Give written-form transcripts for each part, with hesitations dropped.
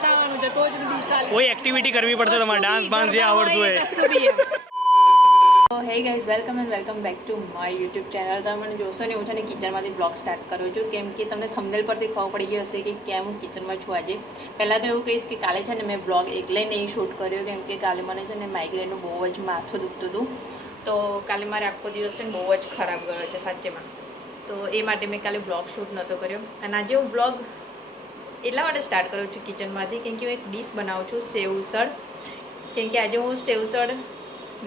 બતાવવાનું છે તો જ ડીશ આલે કોઈ એક્ટિવિટી કરવી પડશે તમારે ડાન્સ બાન્સ જે આવડતું હોય કશું બી તો hey guys welcome back to my YouTube channel. તમે મને જોશો ને હું છે ને કિચનમાંથી બ્લોગ સ્ટાર્ટ કરું છું કેમ કે તમને થંબનેલ પરથી ખબર પડી ગઈ હશે કે કેમ હું કિચનમાં છું આજે. પહેલાં તો એવું કહીશ કે કાલે છે ને મેં બ્લોગ એકલે નહીં શૂટ કર્યો કેમ કે કાલે મને છે ને માઇગ્રેનનું બહુ જ માથું દુખતું હતું. તો કાલે મારે આખો દિવસ છે ને બહુ જ ખરાબ ગયો છે સાચેમાં. તો એ માટે મેં કાલે બ્લોગ શૂટ નહોતો કર્યો અને આજે હું બ્લોગ એટલા માટે સ્ટાર્ટ કરું છું કિચનમાંથી કેમ કે હું એક ડીશ બનાવું છું સેવસળ. કેમ કે આજે હું સેવસળ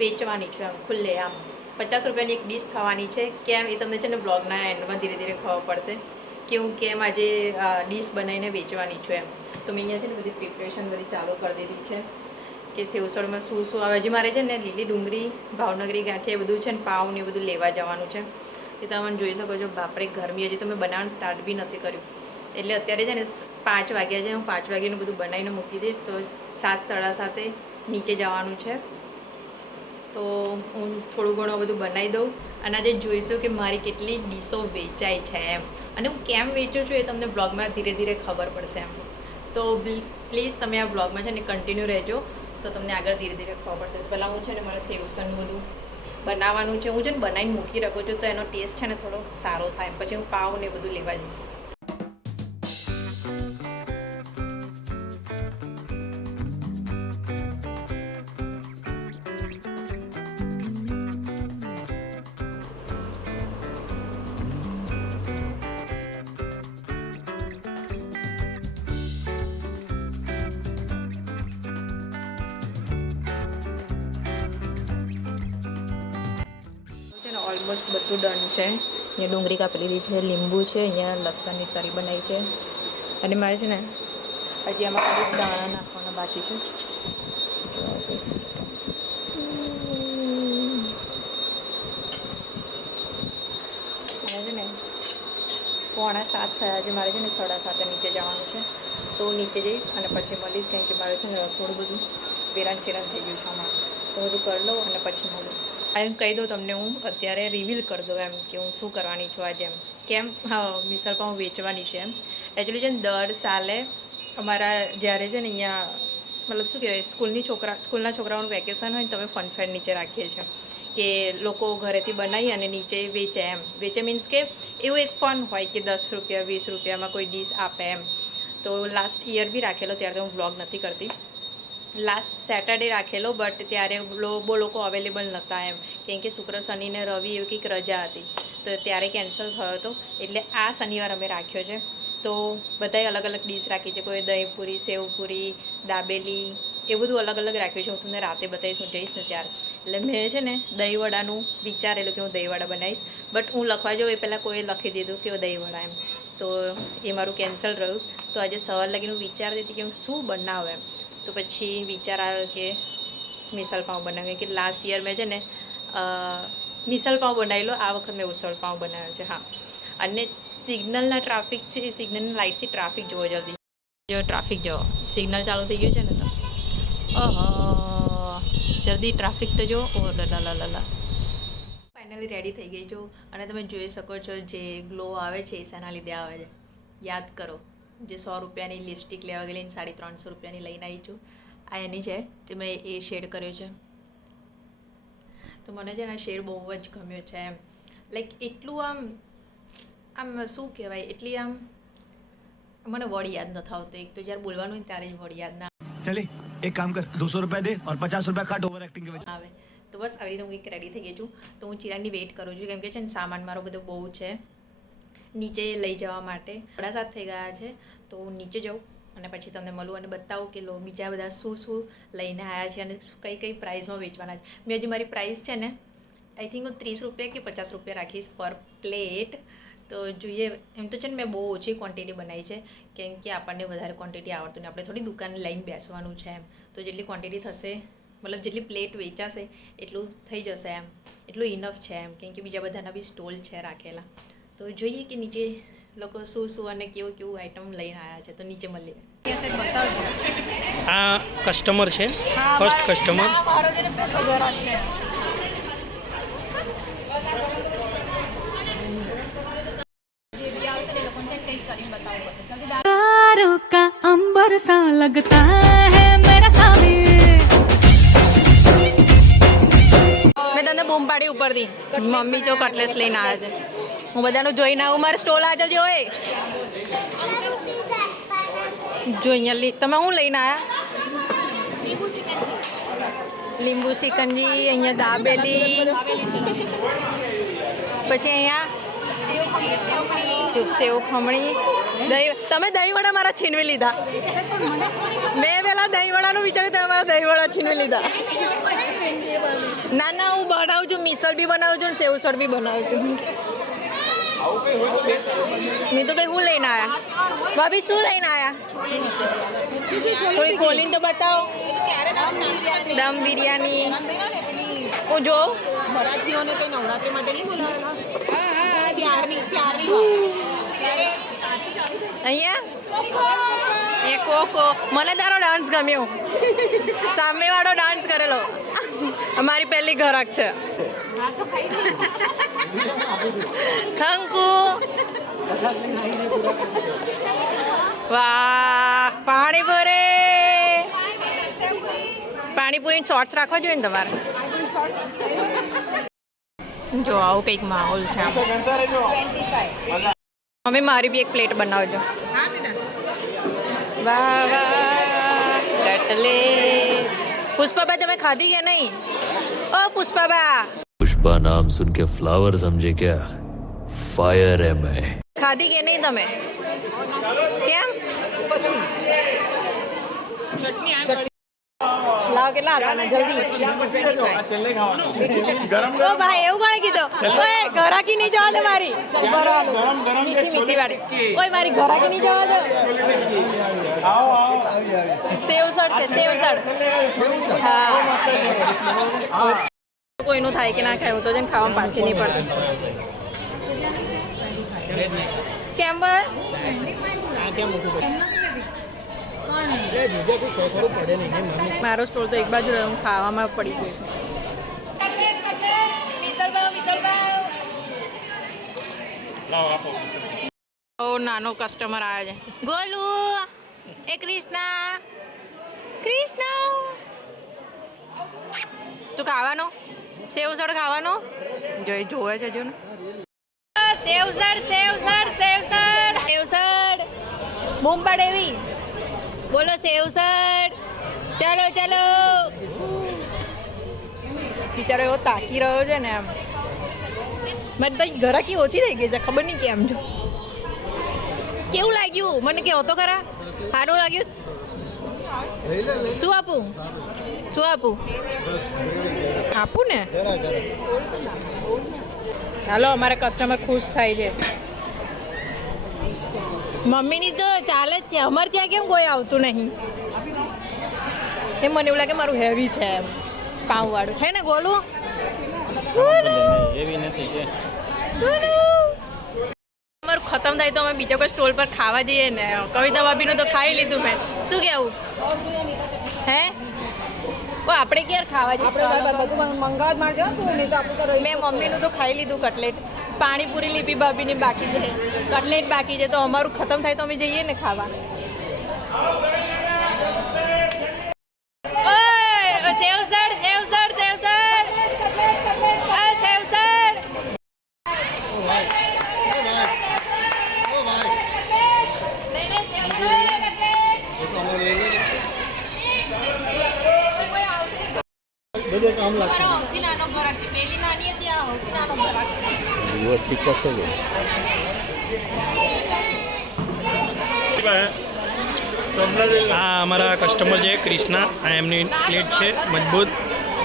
વેચવાની છું આમ ખુલ્લે આમ 50 રૂપિયાની એક ડીશ થવાની છે. કેમ એ તમને છે ને બ્લોગના એન્ડમાં ધીરે ધીરે ખબર પડશે કે હું કેમ આજે ડીશ બનાવીને વેચવાની છું એમ. તો મેં અહીંયા છે ને બધી પ્રિપરેશન બધી ચાલુ કરી દીધી છે કે સેવસળમાં શું શું આવે. હજી મારે છે ને લીલી ડુંગળી, ભાવનગરી ગાંઠિયા એ બધું છે ને પાવ ને એ બધું લેવા જવાનું છે. એ તમે જોઈ શકો છો. બાપરે ગરમી હજી તો મેં બનાવવાનું સ્ટાર્ટ બી નથી કર્યું. એટલે અત્યારે છે ને 5 વાગ્યા છે. હું 5 વાગ્યાનું બધું બનાવીને મૂકી દઈશ તો 7 સાડા 7 નીચે જવાનું છે. તો હું થોડું ઘણું બધું બનાવી દઉં અને આજે જોઈશું કે મારી કેટલી ડીશો વેચાય છે એમ. અને હું કેમ વેચું છું એ તમને બ્લોગમાં ધીરે ધીરે ખબર પડશે એમ. તો પ્લીઝ તમે આ બ્લોગમાં છે ને કન્ટિન્યુ રહેજો તો તમને આગળ ધીરે ધીરે ખબર પડશે. પહેલાં હું છે ને મારે સેવસળનું બધું બનાવવાનું છે. હું છે ને બનાવીને મૂકી રાખું છું તો એનો ટેસ્ટ છે ને થોડો સારો થાય. પછી હું પાવ ને બધું લેવા જઈશ. ઓલમોસ્ટ બધું ડન છે. અહીંયા ડુંગળી કાપી લીધી છે, લીંબુ છે, અહીંયા લસણની તરી બનાવી છે અને મારે છે ને હજી આમાં ખાલી દાણા નાખવાના બાકી છે. અને છે ને 6:45 થયા છે. મારે છે ને 7:30 નીચે જવાનું છે તો હું નીચે જઈશ અને પછી મળીશ કેમ કે મારે છે ને રસોડું બધું વેરાન ચેરાન થઈ ગયું છે હમણાં. તો બધું કરી લઉં અને પછી મળું. એમ કહી દઉં તમને હું અત્યારે રિવીલ કરી દઉં એમ કે હું શું કરવાની છું આજે એમ. કેમ મિસળ પાઉં વેચવાની છે એમ. એકચ્યુઅલી છે ને દર સાલે અમારા જ્યારે છે ને અહીંયા મતલબ શું કહેવાય સ્કૂલના છોકરાઓનું વેકેશન હોય ને તો અમે ફનફેર નીચે રાખીએ છીએ કે લોકો ઘરેથી બનાવી અને નીચે વેચે એમ. વેચે મીન્સ કે એવું એક ફન હોય કે 10 રૂપિયા 20 રૂપિયામાં કોઈ ડીશ આપે એમ. તો લાસ્ટ યર બી રાખેલો ત્યારે તો હું બ્લોગ નથી કરતી. લાસ્ટ સેટરડે રાખેલો બટ ત્યારે બહુ લોકો અવેલેબલ નહોતા એમ કેમ કે શુક્ર શનિ ને રવિ એવી કંઈક રજા હતી તો ત્યારે કેન્સલ થયો હતો. એટલે આ શનિવાર અમે રાખ્યો છે. તો બધાએ અલગ અલગ ડીશ રાખી છે. કોઈ દહીંપૂરી, સેવપૂરી, દાબેલી એ બધું અલગ અલગ રાખ્યું છે. હું તમને રાતે બતાવીશ હું જઈશ ને ત્યારે. એટલે મેં છે ને દહીંવડાનું વિચારેલું કે હું દહીંવડા બનાવીશ બટ હું લખવા જાઉં એ પહેલાં કોઈ લખી દીધું કે દહીંવડા એમ. તો એ મારું કેન્સલ રહ્યું. તો આજે સવાર લગીને હું વિચારતી હતી કે હું શું બનાવું એમ. તો પછી વિચાર આવ્યો કે મિસળ પાઉં બનાવ્યું કે લાસ્ટ યર મેં છે ને મિસળ પાઉં બનાવી લો. આ વખત મેં ઉસળ પાઉં બનાવ્યો છે. હા અને સિગ્નલના ટ્રાફિક છે. સિગ્નલની લાઇટથી ટ્રાફિક જોવો જલ્દી જો. ટ્રાફિક જો સિગ્નલ ચાલુ થઈ ગયું છે ને તો જલ્દી ટ્રાફિક તો જો. ઓ લલા ફાઇનલી રેડી થઈ ગઈ છું અને તમે જોઈ શકો છો જે ગ્લો આવે છે એ શેના લીધે આવે છે યાદ કરો. જે 100 રૂપિયાની લિપસ્ટિક લેવા ગયેલી 350 રૂપિયાની લઈને આવી છું. આ એની છે તે મેં એ શેડ કર્યો છે. તો મને છે ને શેડ બહુ જ ગમ્યો છે એમ. લાઈક એટલું આમ શું કહેવાય એટલી આમ મને વર્ડ યાદ નથી આવતો. એક તો જ્યારે બોલવાનું હોય ત્યારે જ વર્ડ યાદ ના ચલે એક કામ કર 200 રૂપિયા દે और 50 રૂપિયા કાટ ઓવર એક્ટિંગ के આવે. તો બસ આવી રીતે હું કંઈક રેડી થઈ ગઈ છું. તો હું ચિરાગની વેઇટ કરું છું કેમ કે છે ને સામાન મારો બધો બહુ છે નીચે લઈ જવા માટે. 7:30 થઈ ગયા છે તો હું નીચે જાઉં અને પછી તમને મળું અને બતાવું કે બીજા બધા શું શું લઈને આવ્યા છે અને કઈ કઈ પ્રાઇસમાં વેચવાના છે. મેં હજી મારી પ્રાઇસ છે ને આઈ થિંક હું 30 રૂપિયા કે 50 રૂપિયા રાખીશ પર પ્લેટ. તો જોઈએ એમ તો છે ને મેં બહુ ઓછી ક્વોન્ટિટી બનાવી છે કેમ કે આપણને વધારે ક્વોન્ટિટી આવડતું નહીં. આપણે થોડી દુકાને લઈને બેસવાનું છે એમ. તો જેટલી ક્વોન્ટિટી થશે મતલબ જેટલી પ્લેટ વેચાશે એટલું થઈ જશે એમ. એટલું ઇનફ છે એમ કેમ કે બીજા બધાના બી સ્ટોલ છે રાખેલા. તો જોઈએ કે નીચે લોકો શું શું અને કેવું કેવું આઈટમ લઈને આવ્યા છે. તો નીચે મળીએ. આ કસ્ટમર છે ફર્સ્ટ કસ્ટમર. का अंबर सा लगता है मेरा सामी મેં તને બૂમ પાડી ઉપરથી મમ્મી જો કટલેસ લઈને આવ્યા છે હું બધાનું જોઈને આવું મારે સ્ટોલ આ જજો હોય જો અહીંયા તમે શું લઈને આવ્યા લીંબુ સિકંજી અહીંયા દાબેલી પછી અહીંયા સેવ ખમણી દહીં તમે દહીંવડા મારા છીનવી લીધા મેં પહેલાં દહીંવડાનું વિચાર્યું તમે મારા દહીંવડા છીનવી લીધા ના ના હું બનાવું છું મિસલ બી બનાવું છું ને સેવસળ બી બનાવું છું મેં તો ભાઈ હું લઈને આવ્યા ભાભી શું લઈને આવ્યા થોડી ખોલીને તો બતાવો દમ બિરયાની હું જોઉં મરાઠીઓને કઈ નવરાત્રી માટે નહીં બોલાવેલા ત્યારની અહીંયા એ કોકો મને તારો ડાન્સ ગમ્યો સામેવાળો ડાન્સ કરેલો અમારી પહેલી ઘરાક છે થંકુ વાહ પાણીપુરી શોર્ટ્સ રાખવા જોઈએ ને તમારે જો આવું કંઈક માહોલ છે મમ્મી મારી બી એક પ્લેટ બનાવજો વાહ વાહ કટલેટ પુષ્પાબા તમે ખાધી કે નહીં ઓ પુષ્પાબા पुष्पा नाम सुन के फ्लावर समझे क्या फायर है मैं ખાધી કે નહીં તમે કેમ લાવ કેટલા આપવાના જલ્દી ઓ ભાઈ એવું કોણે કીધું ઓય ઘરાકી નહીં જવા દે મારી મીઠી મીઠી વાળી ઓય મારી ઘરાકી નહીં જવા દે સેવસળ છે સેવસળ હા કોઈનું થાય કે ના ખાય તો છે ને ખાવામાં પાછી નહીં પડતી કેમ મારો સ્ટોલ તો એક બાજુ રહ્યો હું ખાવામાં પડી ગયું નાનો કસ્ટમર આવ્યો છે ગોલુ એ કૃષ્ણા તું ખાવાનો સેવસળ ખાવાનો જોવે છે જો ને સેવસળ બૂમ પાડે એવી બોલો સેવસળ ચાલો ચાલો બિચારો એવો તાકી રહ્યો છે ને એમ મને ઘરાકી ઓછી થઈ ગઈ છે ખબર નહીં કેમ જો કેવું લાગ્યું મને કેવો તો ખરા સારું લાગ્યું શું આપું ને ચાલો અમારા કસ્ટમર ખુશ થાય છે મમ્મીની તો ચાલે જ છે અમારે ત્યાં કેમ કોઈ આવતું નહીં એ મને એવું લાગે મારું હેવી છે એમ પાઉંવાળું હે ને ગોલું અમારું ખતમ થાય તો અમે બીજા કોઈ સ્ટોલ પર ખાવા જઈએ ને કવિતા ભાભીનું તો ખાઈ લીધું મેં શું કહેવું હે આપણે ક્યારે ખાવા જઈએ મેં મમ્મીનું તો ખાઈ લીધું કટલેટ પાણીપુરી લીધી ભાભીની બાકી છે કટલેટ બાકી છે તો અમારું ખતમ થાય તો અમે જઈએ ને ખાવા આ અમારા કસ્ટમર છે ક્રિષ્ના આ એમની પ્લેટ છે મજબૂત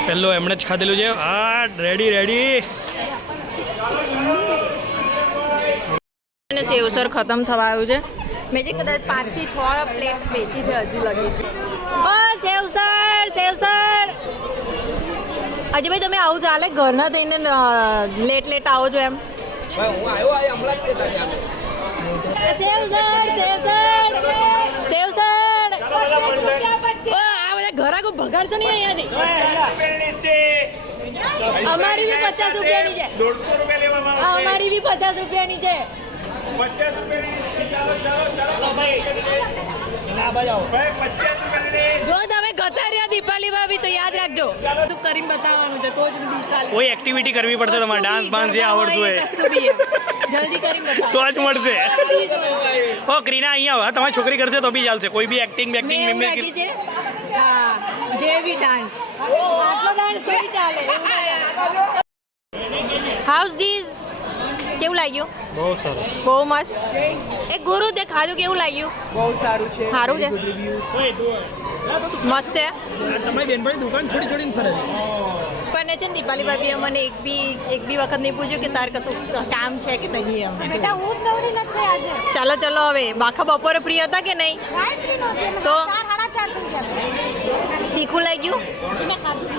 પહેલો એમણે જ ખાધેલું છે હા રેડી અને સેવસર ખતમ થવા આવ્યું છે મેં જે કદાચ 5 થી 6 પ્લેટ વેચી છે હજી લગી ઓ સેવસર અજયભાઈ તમે આવું ચાલે ઘરના થઈને લેટ આવો છો એમ સેવસર આ બધા ઘરાકો ભગાડતો નહીં અહીંયાથી અમારી બી 50 રૂપિયાની છે અમારી બી 50 રૂપિયાની છે જો તમે ગતાર્યા દીપાલી ભાભી તો યાદ રાખજો શું કરીને બતાવવાનું છે તો જ દિશા લે. કોઈ એક્ટિવિટી કરવી પડશે તમારે ડાન્સ બાન્સ જે આવડતું હોય જલ્દી કરીને બતાવો તો જ મળશે ઓ ક્રીના અહીંયા આવો તમારી છોકરી કરશે તો બી ચાલશે કોઈ બી એક્ટિંગ મેં બેક્ટિંગ એવું રાખી છે હા જે બી ડાન્સ આટલો ડાન્સ કરી ચાલે હાઉસ ધીસ કેવું લાગ્યું બહુ સરસ બહુ મસ્ત એ ગુરુ તે ખાધું કેવું લાગ્યું બહુ સારું છે સારું છે મસ્ત છે તમારી બેનપણી દુકાન છોડી છોડીને ફરે છે પણ છે ને દીપાલી ભાભીએ મને એક બી વખત નહીં પૂછ્યું કે તારે કશું કામ છે કે નહીં એમ બેટા હું જ નવરી નથી આજે ચાલો ચલો હવે બાખા બપોરે ફ્રી હતા કે નહીં કાંઈ ફ્રી નહોતી તો? 4:30 થઈ ગયા તીખું લાગ્યું મેં ખાધું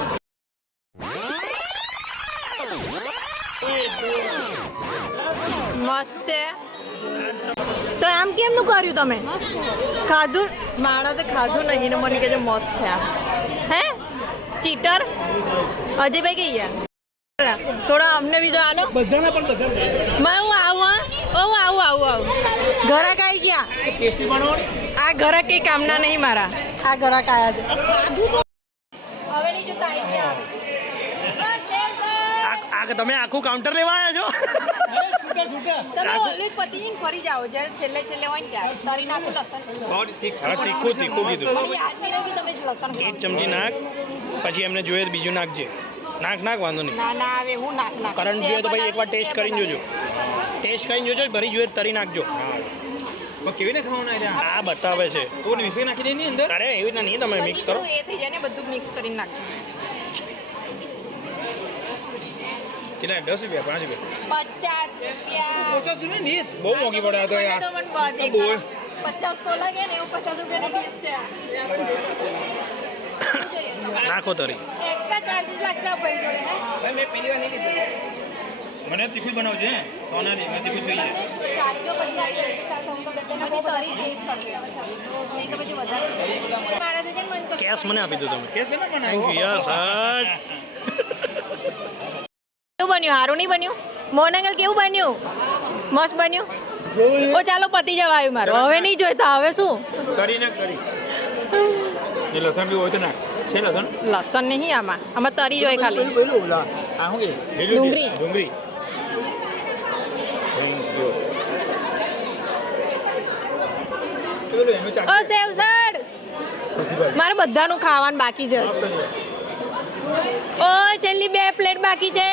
મસ્ત છે તો આમ કેમનું કર્યું તમે ખાધું માણસે ખાધું નહીં ને મને કહે છે મસ્ત છે આ હે ચીટર અજયભાઈ કઈ ગયા થોડા અમને બીજો આલો બધાને પણ બધા હું આવું આવું ઘરાક આવી ગયા ટેસ્ટી બનાવવાની આ ઘરાક કઈ કામના નહીં મારા આ ઘરાક આયા છે હવે નહીં જોતા આવી ગયા આ તમે આખું કાઉન્ટર લેવા આવ્યા છો તમે ઓલવેઝ પતિજીને ફરી જાઓ જ્યારે છેલ્લે હોય ને ત્યારે તરી નાખું લસણ તીખું કીધું મને યાદ નહીં રહ્યું કે તમે જ લસણ એક ચમચી નાખ પછી એમને જોઈએ તો બીજું નાખજે નાખ વાંધો નહીં ના ના આવે હું નાખ કરંટ જોઈએ તો ભાઈ એકવાર ટેસ્ટ કરીને જોજો ભરી જોઈએ તરી નાખજો કેવી ને ખાવાના આ બતાવે છે તું મિક્સી નાખી દે ની અંદર અરે એવી રીતના નહીં તમે મિક્સ કરો એ થઈ જાય ને બધું મિક્સ કરીને નાખજો કેટલા 10 રૂપિયા 5 રૂપિયા 50 રૂપિયા 50 રૂપિયા નીસ બહુ મોંઘી પડે આ તો યાર તો મને બાદ એક બોલ. 50 તો લાગે ને એવું 50 રૂપિયાનો પીસ છે નાખો તરી એક્સ્ટ્રા ચાર્જીસ લાગશે ભાઈ જોડે હે મેં પહેલી વાર નહીં લીધું મને તીખું બનાવજો હે સોનાલી મેં તીખું જોઈએ તમને ચાર્જો પછી આવી જાય કે સાથે હું તો બેઠે પછી તરી ટેસ્ટ કરશે નહીં તો પછી વધારે માણસે છે ને મન કેશ મને આપી દો તમે કેસ ને થેન્ક બનાવ્યો યુ યસ કેવું બન્યું સારું નહીં બન્યું મોનંગલ કેવું બન્યું મસ્ત બન્યું ઓ ચાલો પતી જવા આવ્યું મારું હવે નહીં જોઈતા હવે શું કરી એ લસણ બી હોય તો નાખ છે લસણ લસણ નહીં આમાં તરી જોઈએ ખાલી આ શું કે ડુંગળી. ડુંગળી ઓ સેવ સર મારે બધાનું ખાવાનું બાકી છે ઓ છેલ્લી 2 પ્લેટ બાકી છે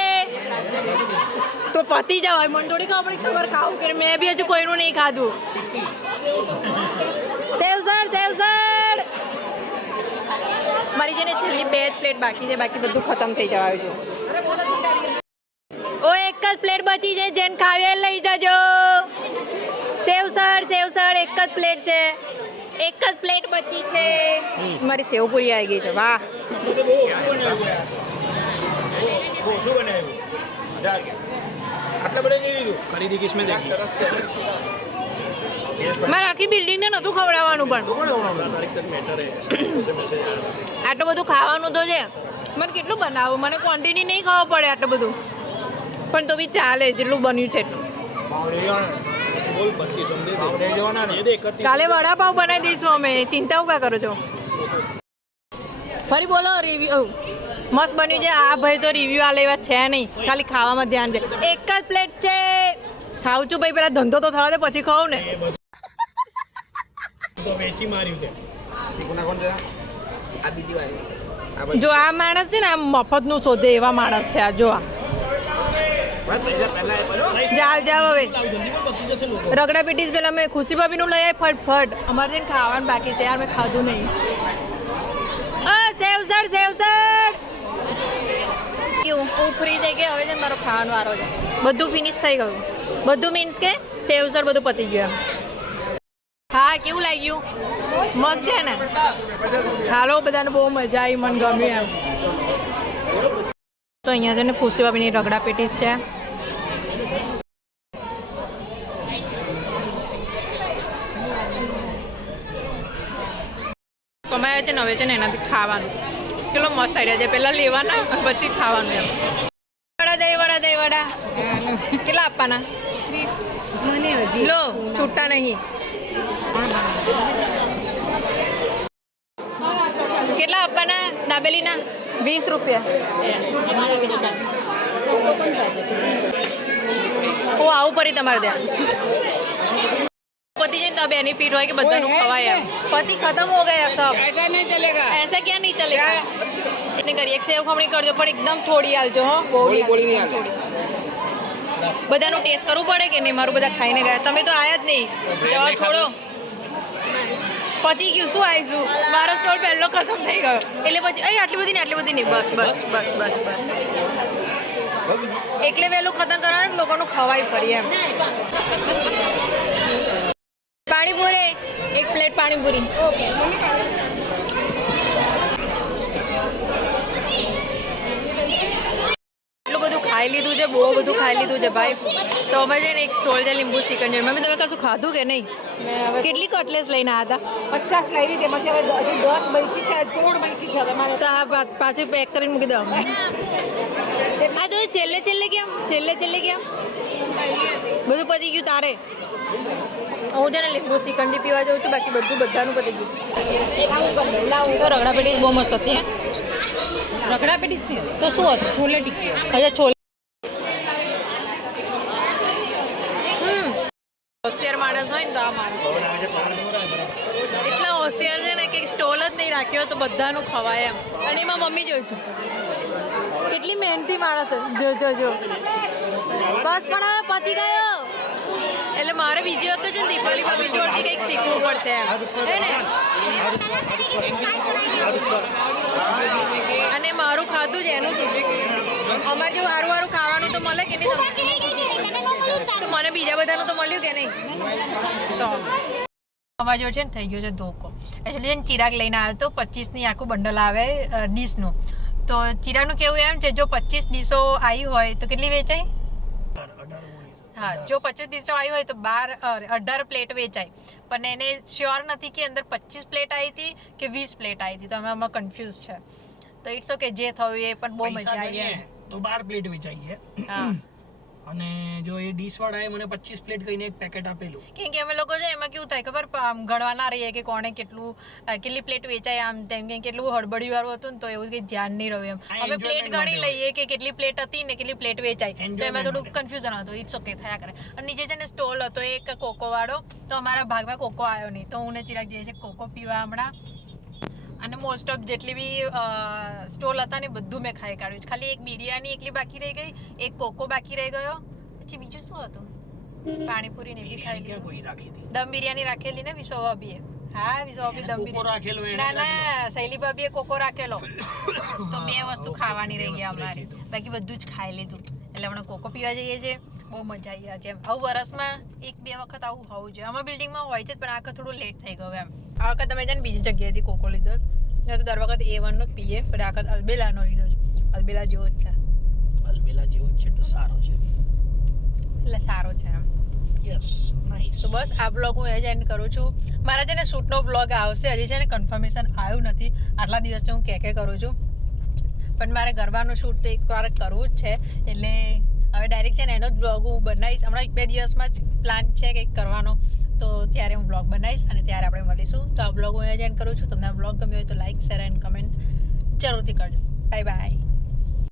તો પતી જવાય મને થોડી ખબર પડી તમારે ખાવું કે મેં બી હજુ કોઈનું નહીં ખાધું સેવ સર મારી છે ને છેલ્લી 2 પ્લેટ બાકી છે બાકી બધું ખતમ થઈ જવાયું છે ઓ એક જ પ્લેટ બચી છે જેને ખાવે લઈ જજો સેવ સર એક જ પ્લેટ છે એક જ પ્લેટ બચી છે મારી સેવ પૂરી આવી ગઈ છે વાહ ઓછું બનાવ્યું આટલા બધા નહીં લીધું કરી દી કિસમે દેખી મારે આખી બિલ્ડિંગને નહોતું ખવડાવવાનું પણ આટલું બધું ખાવાનું તો છે મને કેટલું બનાવું મને ક્વોન્ટિટી નહીં ખાવા પડે આટલું બધું પણ તો બી ચાલે જેટલું બન્યું છે એટલું કાલે વડાપાવ બનાવી દઈશું અમે ચિંતા ઉભા કરો છો ફરી બોલો રિવ્યુ મસ્ત બન્યું છે આ ભાઈ તો રિવ્યુ આ લેવા છે નહીં ખાલી ખાવામાં ધ્યાન છે એક જ પ્લેટ છે ખાઉં છું ભાઈ પેલા ધંધો તો થવા દે પછી ખાઉં ને વેચી માર્યું છે આ બીજી વાર જો આ માણસ છે ને આમ મફતનું શોધે એવા માણસ છે આ જો આ જાવ હવે રગડા પેટીસ પેલા મેં ખુશી ભાભીનું લઈ આવી ફટ અમારે જઈને ખાવાનું બાકી છે યાર મેં ખાધું નહીં સેવ સર કેવું હું ફ્રી થઈ ગઈ હવે છે ને મારો ખાવાનો વારો છે બધું ફિનિશ થઈ ગયું બધું મીન્સ કે સેવ સર બધું પતી ગયું હા કેવું લાગ્યું મસ્ત છે ને હાલો બધાને બહુ મજા આવી મને ગમ્યું એમ તો અહીંયા છે ને ખુશી ભાભીની રગડા પેટીસ છે કમાયો છે ને હવે છે ને એનાથી ખાવાનું કેટલો મસ્ત આઈડિયા છે પહેલાં લેવાના પછી ખાવાનું એમ વડા કેટલા દહીં વડા કેટલા આપવાના લો છૂટા નહીં કેટલા આપવાના દાબેલીના 20 રૂપિયા હું આવું પડી તમારે ત્યાં पति जैन तो बेनिफिट हो कि बच्चों खवाया पति खत्म हो गया सब ऐसा नहीं चलेगा ऐसा क्या नहीं चलेगा नहीं करिए एक सेव खमणी कर दो पर एकदम थोड़ी आलजो हो बोली थोड़ी બધાનું ટેસ્ટ કરવું પડે કે નહીં મારું બધા ખાઈને ગયા તમે તો આયા જ નહીં જવા થોડો પતી ગયું શું આવીશું મારો સ્ટોલ પહેલો ખતમ થઈ ગયો એટલે પછી અહીં આટલી બધી નહીં બસ બસ બસ બસ બસ એટલે વહેલું ખતમ કરવાનું લોકોનું ખવાય ફરી એમ પાણીપુરી 1 પ્લેટ પાણીપુરી એટલું બધું ખાઈ લીધું છે બહુ બધું ખાઈ લીધું છે ભાઈ તો અમે છે ને એક સ્ટોલ છે લીંબુ સિકંદર મમ્મી તમે કશું ખાધું કે નહીં કેટલી કટલેસ લઈને આવ્યા હતા 50 લાવી તેમાંથી હવે હજી 10 બચી છે 16 બચી છે તમારે તો આ પાછું પેક કરીને મૂકી દો આ તો છેલ્લે કેમ બધું પતી ગયું તારે હું છે ને લીંબુ સિકંજી પીવા જાઉં છું બાકી બધાનું પતી ગયું તો રગડા પેટી બહુ મસ્ત હતી રગડા પેટીસ ને તો શું હતું છોલે ટીકી અચ્છા છોલે હોશિયાર માણસ હોય ને તો આ માણસ એટલા હોશિયાર છે ને કે સ્ટોલ જ નહીં રાખ્યો તો બધાનું ખવાય એમ અને એમાં મમ્મી જોઈ છું કેટલી મહેનતી માણસ છે જો બસ પણ હવે પતી ગયો એટલે મારે બીજી વખત છે ને દીપાલી ભાભી જોડથી કંઈક શીખવું પડશે એમ હે ને અને મારું ખાધું છે એનું શીખ્યું અમારે જેવું સારું ખાવાનું તો મળે કે નહીં તમને તો મને બીજા બધાનું તો મળ્યું કે નહીં તો અમારા જોડે છે ને થઈ ગયો છે ધોકો એકચ્યુઅલી છે ને ચિરાગ લઈને આવ્યો તો 25ની આખું બંડલ આવે ડીશનું તો ચિરાગનું કેવું એમ છે જો 25 ડીશો આવી હોય તો કેટલી વેચાય હા જો 25 ડીશો આવી હોય તો 18 પ્લેટ વેચાય પણ એને શ્યોર નથી કે અંદર 25 પ્લેટ આવી હતી કે 20 પ્લેટ આવી હતી તો અમે આમાં કન્ફ્યુઝ છે તો ઇટ્સ ઓકે જે થયું એ પણ બહુ મજા આવી તો 12 પ્લેટ વેચાઈ છે હા અને જો એ ડીશ વાળાએ મને 25 પ્લેટ કહીને એક પેકેટ આપેલું કેમ કે અમે લોકો છે એમાં કેવું થાય ખબર આમ ગણવા ના રહીએ કે કોણે કેટલી પ્લેટ વેચાય આમ તેમ કે કેટલું હડબડી વાળું હતું ને તો એવું કંઈ ધ્યાન નહીં રહ્યું એમ અમે પ્લેટ ગણી લઈએ કે કેટલી પ્લેટ હતી ને કેટલી પ્લેટ વેચાય તો એમાં થોડું કન્ફ્યુઝન હતું ઇટ્સ ઓકે થયા કરે અને નીચે છે ને સ્ટોલ હતો એક કોકો વાળો તો અમારા ભાગમાં કોકો આવ્યો નહીં તો હું ને ચિરાગ જઈએ છીએ કોકો પીવા હમણાં અને મોસ્ટ ઓફ જેટલી બી સ્ટોલ હતા ને બધું મેં ખાઈ કાઢ્યું છે ખાલી એક બિરયાની એકલી બાકી રહી ગઈ એક કોકો બાકી રહી ગયો પછી બીજું શું હતું પાણીપુરી ને બી ખાઈ લીધું દમ બિરયાની રાખેલી ને વિશ્વ ભાભીએ હા વિશ્વ ભાભી દમ બિરયાની ના શૈલી ભાભીએ કોકો રાખેલો તો 2 વસ્તુ ખાવાની રહી ગઈ અમારી બાકી બધું જ ખાઈ લીધું એટલે હમણાં કોકો પીવા જઈએ છીએ બહુ મજા આવી આજે એમ આવું વર્ષમાં 1-2 વખત આવું હોવું જોઈએ અમારા બિલ્ડિંગમાં હોય છે પણ આખા થોડું લેટ થઈ ગયું એમ આ વખત તમે છે ને બીજી જગ્યાએથી કોકો લીધો તો દર વખત A1 નો જ પીએ પણ આ વખત અલબેલાનો લીધો છે અલબેલા જેવો જ છે તો સારો છે એટલે સારો છે એમ યસ નાઈસ તો બસ આ બ્લોગ હું એ જ એન્ડ કરું છું મારા છે ને શૂટનો બ્લોગ આવશે હજી છે ને કન્ફર્મેશન આવ્યું નથી આટલા દિવસથી હું કે કરું છું પણ મારે ગરબાનું શૂટ તો એકવાર કરવું જ છે એટલે હવે ડાયરેક્ટ છે ને એનો જ બ્લોગ હું બનાવીશ હમણાં 1-2 દિવસમાં જ પ્લાન છે કંઈક કરવાનો તો ત્યારે હું બ્લોગ બનાવીશ અને ત્યારે આપણે મળીશું તો આ બ્લોગ હું એ જ એન્ડ કરું છું તમને આ બ્લોગ ગમ્યો હોય તો લાઈક શેર એન્ડ કમેન્ટ જરૂરથી કરજો બાય બાય